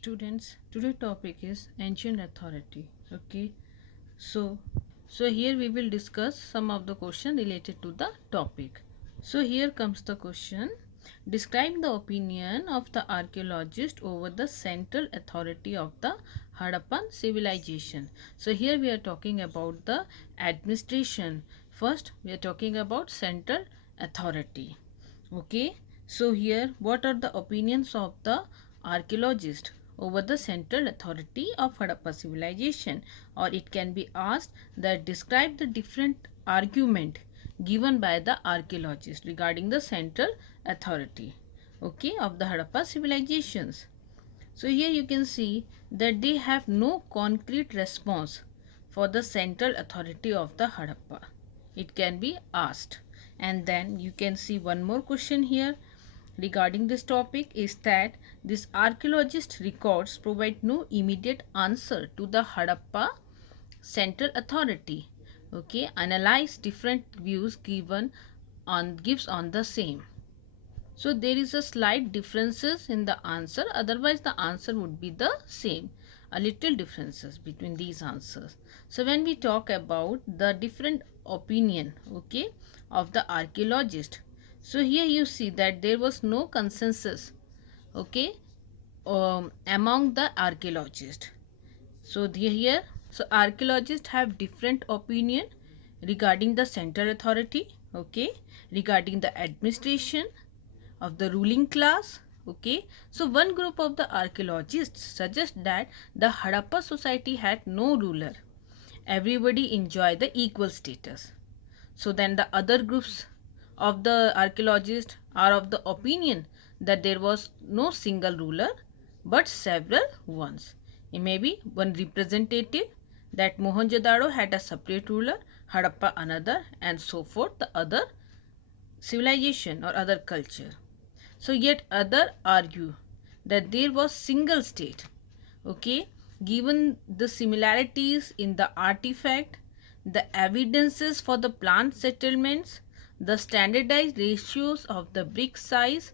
Students, today topic is ancient authority. Okay, so here we will discuss some of the question related to the topic. So here comes the question. Describe the opinion of the archaeologist over the central authority of the Harappan civilization. So here we are talking about the administration. First we are talking about central authority. Okay, so here what are the opinions of the archaeologist over the central authority of Harappa civilization, or it can be asked that describe the different argument given by the archaeologist regarding the central authority, okay, of the Harappa civilizations. So here you can see that they have no concrete response for the central authority of the Harappa. It can be asked. And then you can see one more question here regarding this topic is that this archaeologist records provide no immediate answer to the Harappa central authority. Okay, analyze different views gives on the same. So there is a slight differences in the answer, otherwise the answer would be the same. A little differences between these answers. So when we talk about the different opinion, okay, of the archaeologist, so here you see that there was no consensus, okay, among the archaeologists. So here, so archaeologists have different opinion regarding the central authority, okay, regarding the administration of the ruling class, okay. So one group of the archaeologists suggest that the Harappa society had no ruler. Everybody enjoyed the equal status. So then the other groups of the archaeologists are of the opinion that there was no single ruler but several ones. It may be one representative, that Mohenjo-daro had a separate ruler, Harappa another, and so forth, the other civilization or other culture. So yet other argue that there was single state, okay, given the similarities in the artifact, the evidences for the plant settlements, the standardized ratios of the brick size,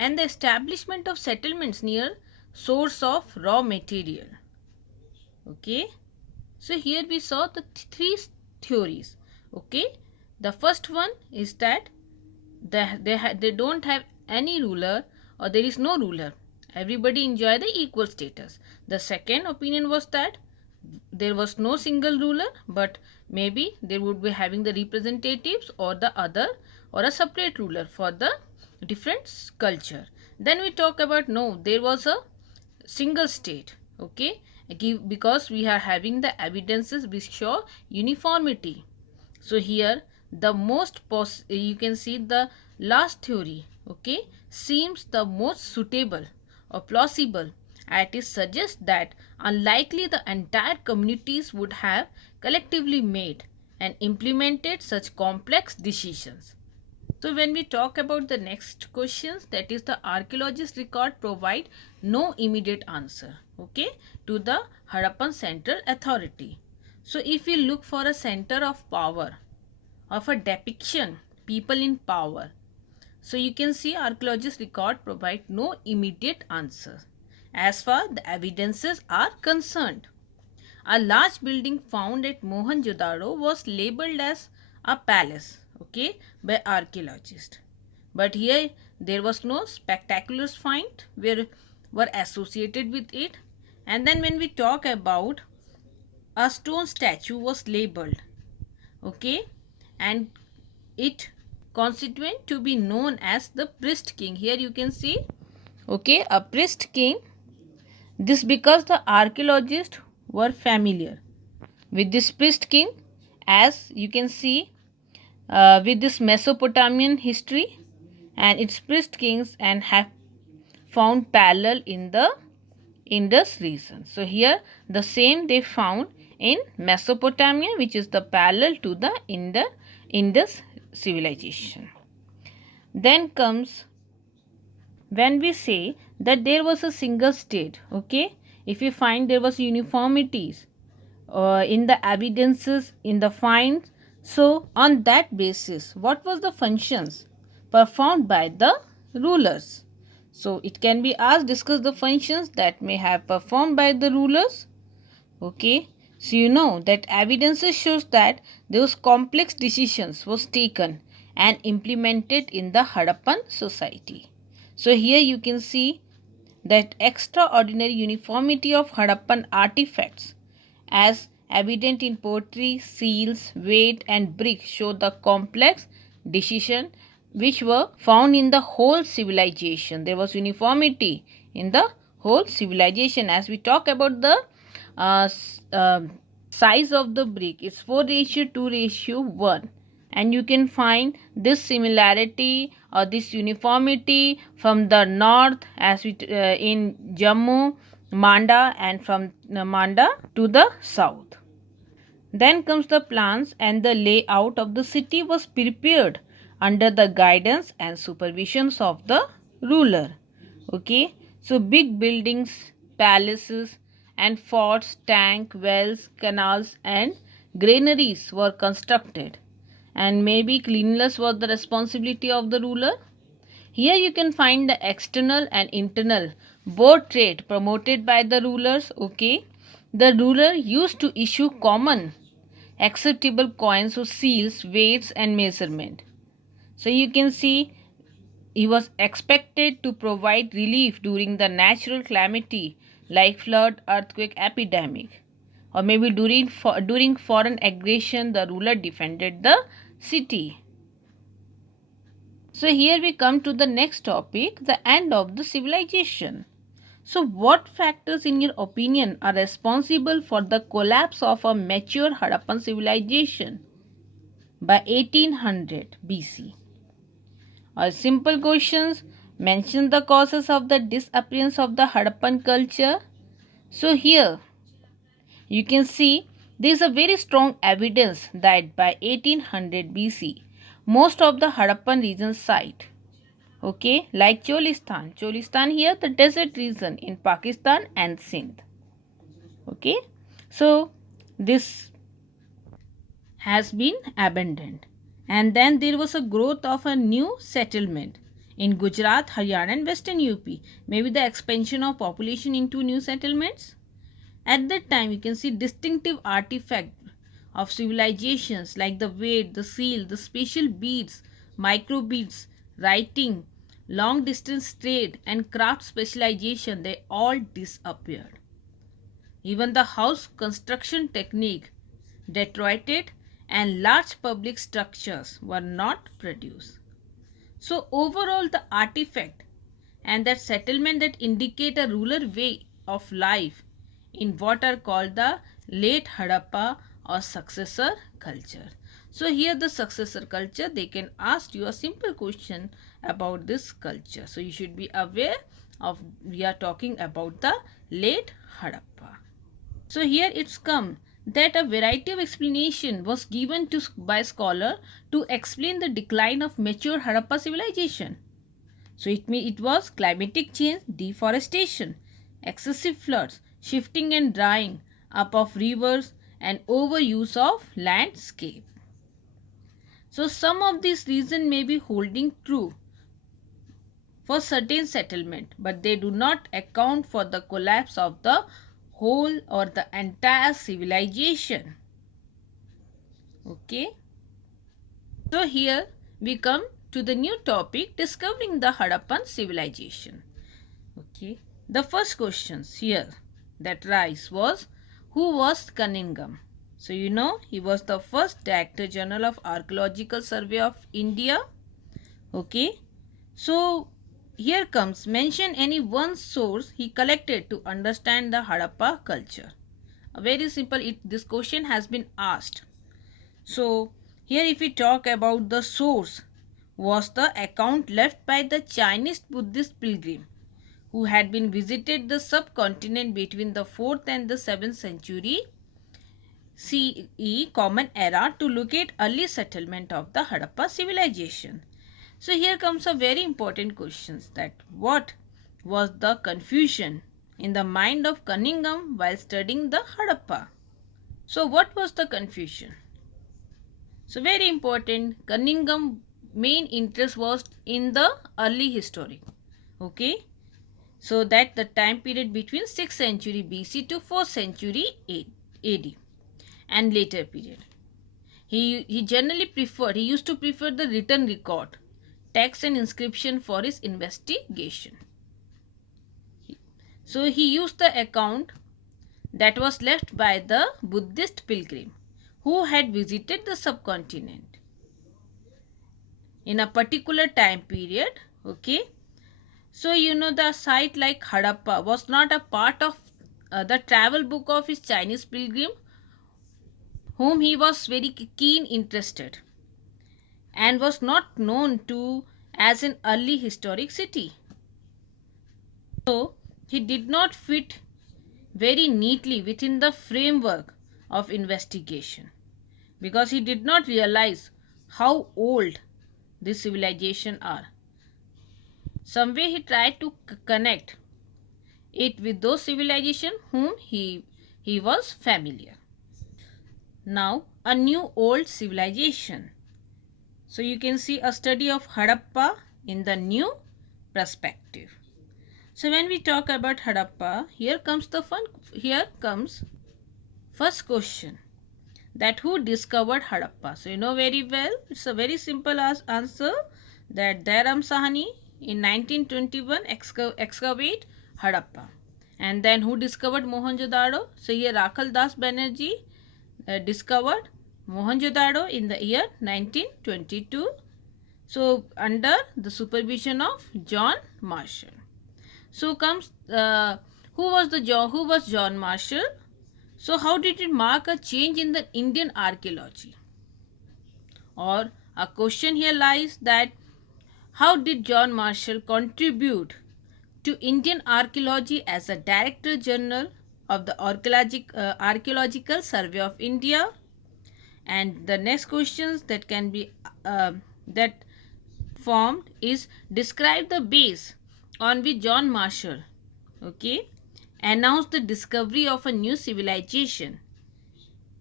and the establishment of settlements near source of raw material. Okay, so here we saw the three theories. Okay, the first one is that they don't have any ruler, or there is no ruler. Everybody enjoy the equal status. The second opinion was that there was no single ruler, but maybe they would be having the representatives or the other, or a separate ruler for the different culture. Then we talk about no, there was a single state, okay, because we are having the evidences which show uniformity. So here the you can see the last theory, okay, seems the most suitable or plausible, and it suggests that unlikely the entire communities would have collectively made and implemented such complex decisions. So when we talk about the next questions, that is the archaeologist record provide no immediate answer, okay, to the Harappan central authority. So if we look for a center of power, of a depiction, people in power, so you can see archaeologist record provide no immediate answer as far the evidences are concerned. A large building found at Mohenjo-daro was labeled as a palace, okay, by archaeologists. But here there was no spectacular find were associated with it. And then when we talk about a stone statue was labeled, okay, and it constituent to be known as the priest king. Here you can see, okay, a priest king. This because the archaeologists were familiar with this priest king, as you can see, with this Mesopotamian history and its priest kings, and have found parallel in the Indus region. So here the same they found in Mesopotamia, which is the parallel to the Indus civilization. Then comes when we say that there was a single state, okay, if we find there was uniformities in the evidences, in the finds, so on that basis what was the functions performed by the rulers? So it can be asked, discuss the functions that may have performed by the rulers. Okay, so you know that evidence shows that those complex decisions was taken and implemented in the Harappan society. So here you can see that extraordinary uniformity of Harappan artifacts as evident in pottery, seals, weight and brick show the complex decision which were found in the whole civilization. There was uniformity in the whole civilization. As we talk about the uh, size of the brick, it's 4:2:1, and you can find this similarity or this uniformity from the north as we in Jammu, Manda, and from Manda to the south. Then comes the plans and the layout of the city was prepared under the guidance and supervisions of the ruler. Okay, so big buildings, palaces, and forts, tank, wells, canals, and granaries were constructed. And maybe cleanliness was the responsibility of the ruler. Here you can find the external and internal both trade promoted by the rulers. Okay, the ruler used to issue common acceptable coins or seals, weights, and measurement. So you can see he was expected to provide relief during the natural calamity like flood, earthquake, epidemic, or maybe during foreign aggression. The ruler defended the city. So here we come to the next topic, the end of the civilization. So what factors in your opinion are responsible for the collapse of a mature Harappan civilization by 1800 BC? Or simple questions, mention the causes of the disappearance of the Harappan culture. So here you can see there is a very strong evidence that by 1800 BC most of the Harappan region site, okay, like Cholistan here the desert region in Pakistan and Sindh. Okay, so this has been abandoned, and then there was a growth of a new settlement in Gujarat, Haryana and western UP. Maybe the expansion of population into new settlements. At that time you can see distinctive artifact of civilizations like the weight, the seal, the special beads, micro beads, writing, long distance trade and craft specialization, they all disappeared. Even the house construction technique deteriorated and large public structures were not produced. So overall the artifact and that settlement that indicate a rural way of life in what are called the late Harappa or successor culture. So here the successor culture, they can ask you a simple question about this culture. So you should be aware of, we are talking about the late Harappa. So here it's come that a variety of explanation was given to by scholar to explain the decline of mature Harappa civilization. So it was climatic change, deforestation, excessive floods, shifting and drying up of rivers and overuse of landscape. So some of these reasons may be holding true for certain settlement, but they do not account for the collapse of the whole or the entire civilization. Okay. So here we come to the new topic, discovering the Harappan civilization. Okay. The first questions here that rise was, who was Cunningham? So you know he was the first Director General of Archaeological Survey of India. Okay. So here comes, mention any one source he collected to understand the Harappa culture. Very simple, this question has been asked. So here if we talk about the source, was the account left by the Chinese Buddhist pilgrim who had been visited the subcontinent between the 4th and the 7th century CE Common Era to locate early settlement of the Harappa civilization. So here comes a very important question, that what was the confusion in the mind of Cunningham while studying the Harappa? So what was the confusion? So very important, Cunningham main interest was in the early history. Okay, so that the time period between 6th century BC to 4th century AD and later period. He generally preferred, he used to prefer the written record, text and inscription for his investigation. So he used the account that was left by the Buddhist pilgrim who had visited the subcontinent in a particular time period. Okay, so the site like Harappa was not a part of the travel book of his Chinese pilgrim, whom he was very keen interested, and was not known to as an early historic city. So he did not fit very neatly within the framework of investigation because he did not realize how old this civilization are. Some way he tried to connect it with those civilization whom he was familiar. Now a new old civilization. So you can see a study of Harappa in the new perspective. So when we talk about Harappa, here comes first question, that who discovered Harappa. So you know very well, it's a very simple answer, that Dairam Sahani in 1921 excavate Harappa. And then who discovered Mohenjo-daro? So here Rakhal Das Banerjee discovered Mohenjo-daro in the year 1922. So under the supervision of John Marshall. So comes who was John Marshall? So how did it mark a change in the Indian archaeology? Or a question here lies that how did John Marshall contribute to Indian archaeology as a Director General of the Archaeological Survey of India? And the next questions that can be that formed is, describe the base on which John Marshall, okay, announced the discovery of a new civilization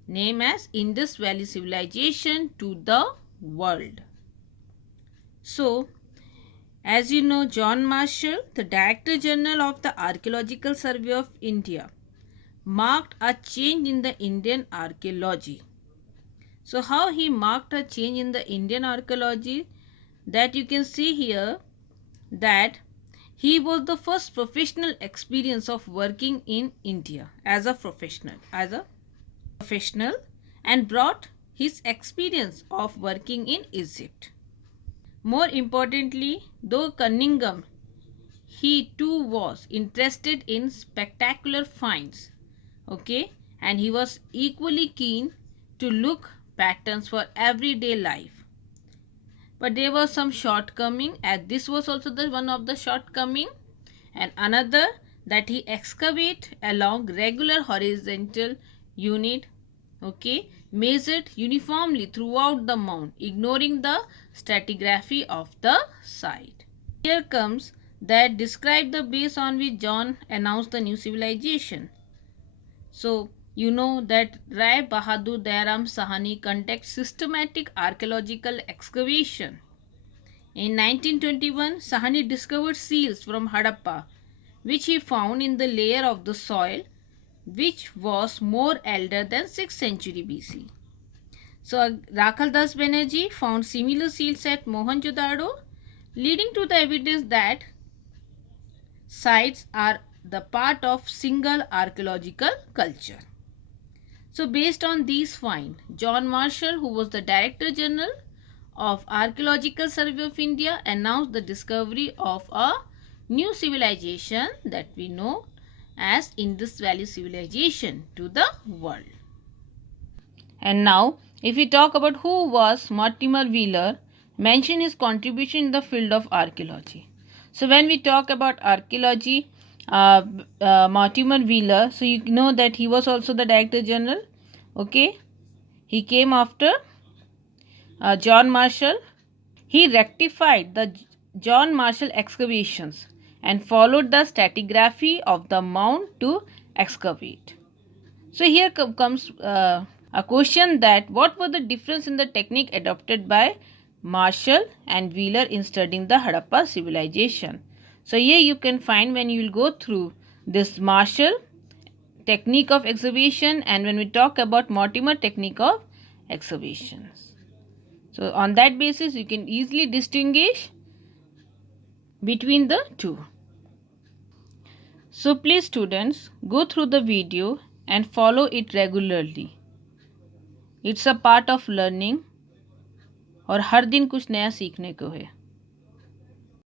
named as Indus Valley Civilization to the world. So, as you know, John Marshall, the Director General of the Archaeological Survey of India, marked a change in the Indian archaeology. So, how he marked a change in the Indian archaeology? That you can see here, that he was the first professional experience of working in India as a professional, and brought his experience of working in Egypt. More importantly, though Cunningham, he too was interested in spectacular finds, okay, and he was equally keen to look patterns for everyday life. But there was some shortcoming, and this was also the one of the shortcoming, and another, that he excavate along regular horizontal unit, okay, measured uniformly throughout the mount, ignoring the stratigraphy of the site. Here comes that describe the base on which John announced the new civilization. So you know that Rai Bahadur Dairam Sahani conducts systematic archaeological excavation. In 1921, Sahani discovered seals from Harappa, which he found in the layer of the soil which was more elder than 6th century BC. So Rakhal Das Banerjee found similar seals at Mohenjo-daro, leading to the evidence that sites are the part of single archaeological culture. So based on these finds, John Marshall, who was the Director General of Archaeological Survey of India, announced the discovery of a new civilization that we know as Indus Valley Civilization to the world. And now, if we talk about who was Mortimer Wheeler, mention his contribution in the field of archaeology. So when we talk about archaeology, Mortimer Wheeler, so you know that he was also the Director General, okay. He came after John Marshall. He rectified the John Marshall excavations and followed the stratigraphy of the mound to excavate. So here comes a question, that what was the difference in the technique adopted by Marshall and Wheeler in studying the Harappa civilization? So here you can find when you will go through this Marshall technique of excavation and when we talk about Mortimer technique of excavations. So on that basis you can easily distinguish between the two. So please students, go through the video and follow it regularly. It's a part of learning और हर दिन कुछ नया सीखने को है.